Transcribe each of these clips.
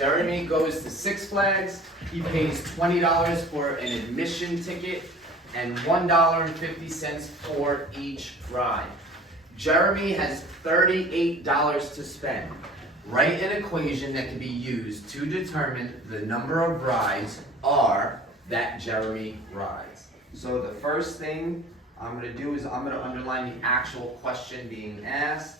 Jeremy goes to Six Flags. He pays $20 for an admission ticket and $1.50 for each ride. Jeremy has $38 to spend. Write an equation that can be used to determine the number of rides are that Jeremy rides. So the first thing I'm going to do is I'm going to underline the actual question being asked.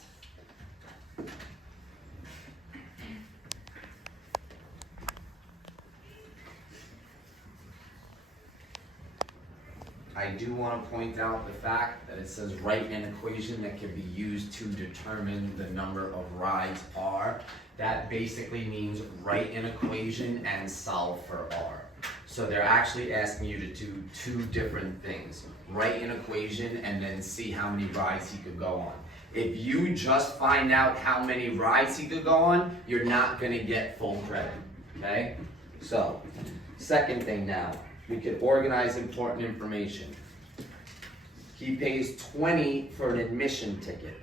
I do want to point out the fact that it says write an equation that can be used to determine the number of rides R. That basically means write an equation and solve for R. So they're actually asking you to do two different things. Write an equation and then see how many rides he could go on. If you just find out how many rides he could go on, you're not going to get full credit. Okay? So, second thing now. We could organize important information. He pays $20 for an admission ticket.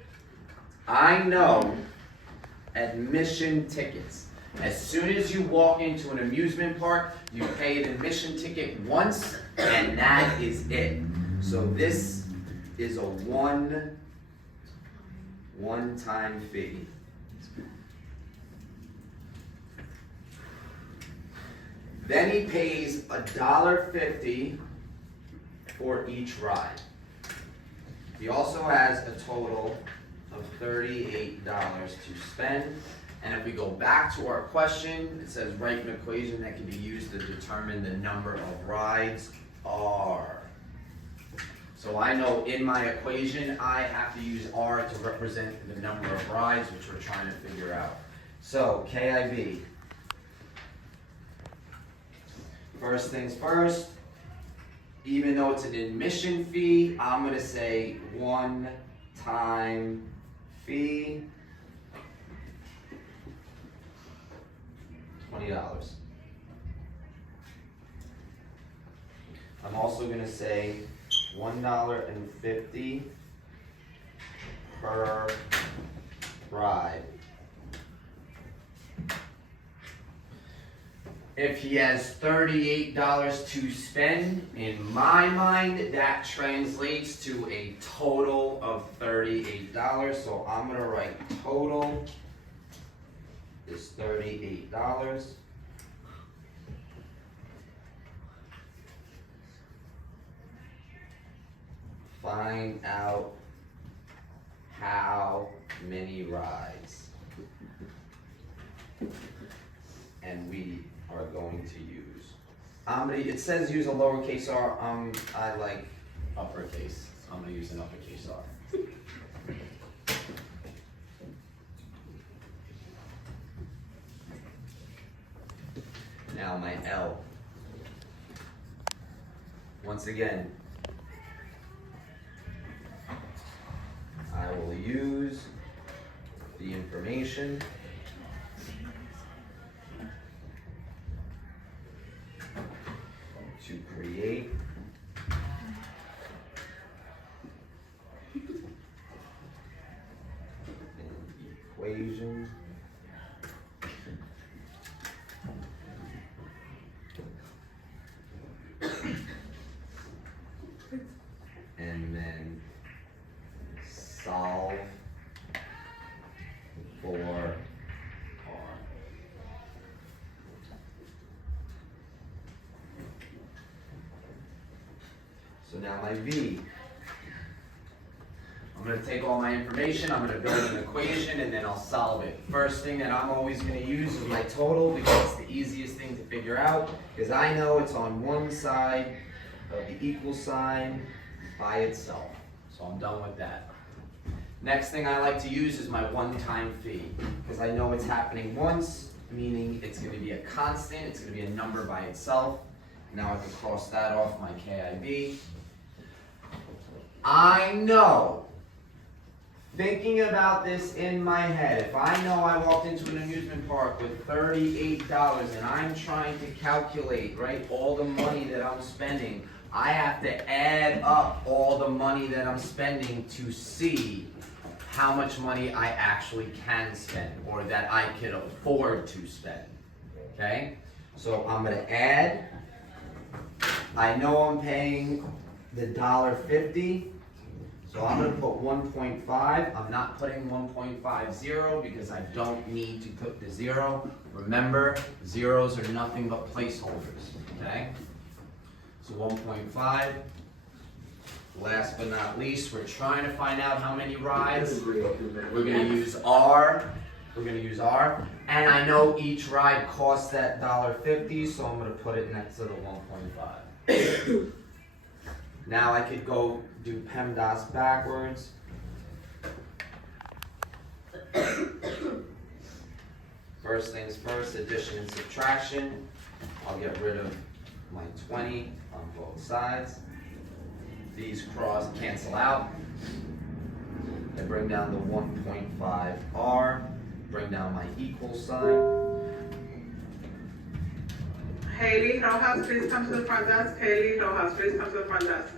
I know admission tickets. As soon as you walk into an amusement park, you pay an admission ticket once, and that is it. So this is a one-time fee. Then he pays $1.50 for each ride. He also has a total of $38 to spend. And if we go back to our question, it says write an equation that can be used to determine the number of rides R. So I know in my equation, I have to use R to represent the number of rides, which we're trying to figure out. So KIV. First things first, even though it's an admission fee, I'm going to say one-time fee, $20. I'm also going to say $1.50 per ride. If he has $38 to spend, in my mind, that translates to a total of $38. So I'm going to write total is $38. Find out how many rides. And we are going to use. It says use a lowercase r. I like uppercase. I'm going to use an uppercase r. Now my L. Once again, I will use the information to create an equation and then solve for R. So now my V. I'm going to take all my information, I'm going to build an equation, and then I'll solve it. First thing that I'm always going to use is my total, because it's the easiest thing to figure out, because I know it's on one side of the equal sign by itself. So I'm done with that. Next thing I like to use is my one-time fee, because I know it's happening once, meaning it's going to be a constant, it's going to be a number by itself. Now I can cross that off my KIV. I know, thinking about this in my head, if I know I walked into an amusement park with $38 and I'm trying to calculate, right, all the money that I'm spending, I have to add up all the money that I'm spending to see how much money I actually can spend or that I can afford to spend. okay? So I'm gonna add. I know I'm paying the $1.50, so I'm gonna put 1.5. I'm not putting 1.50 because I don't need to put the 0. Remember, zeros are nothing but placeholders, okay? So 1.5. Last but not least, we're trying to find out how many rides. We're gonna use R. We're gonna use R. And I know each ride costs that $1.50, so I'm gonna put it next to the 1.5. Now I could go do PEMDAS backwards. First things first, addition and subtraction. I'll get rid of my 20 on both sides. These cancel out. I bring down the 1.5 R, bring down my equal sign. Haley Rojas, please come to the front desk. Haley Rojas, please come to the front desk.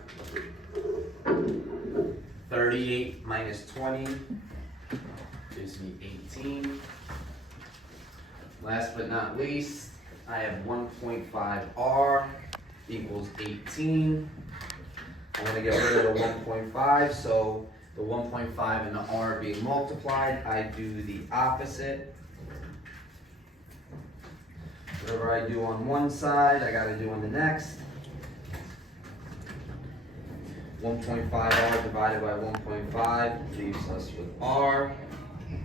38 minus 20 gives me 18. Last but not least, I have 1.5 R equals 18. I'm gonna get rid of the 1.5, so the 1.5 and the R being multiplied, I do the opposite. Whatever I do on one side, I gotta do on the next. 1.5 R divided by 1.5 leaves us with R.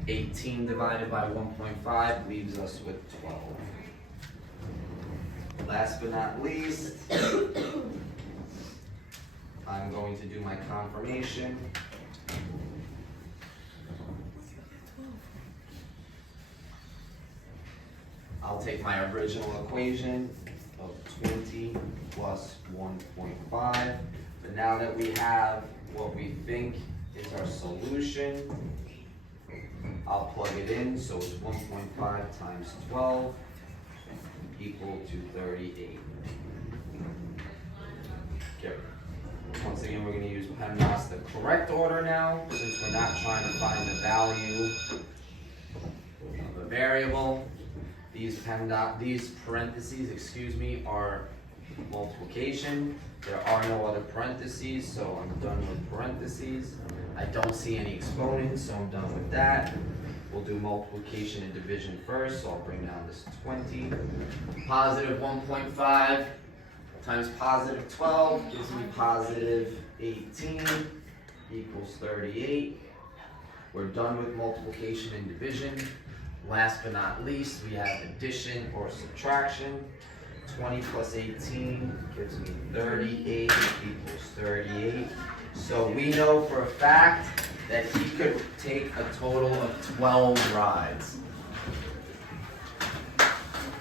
18 divided by 1.5 leaves us with 12. Last but not least, I'm going to do my confirmation. I'll take my original equation of 20 plus 1.5. But now that we have what we think is our solution, I'll plug it in. So it's 1.5 times 12 equal to 38. Okay. Once again, we're going to use PEMDAS the correct order now, since we're not trying to find the value of a variable. These parentheses, are multiplication. There are no other parentheses, so I'm done with parentheses. I don't see any exponents, so I'm done with that. We'll do multiplication and division first, so I'll bring down this 20. Positive 1.5 times positive 12 gives me positive 18 equals 38. We're done with multiplication and division. Last but not least, we have addition or subtraction. 20 plus 18 gives me 38 equals 38. So we know for a fact that he could take a total of 12 rides.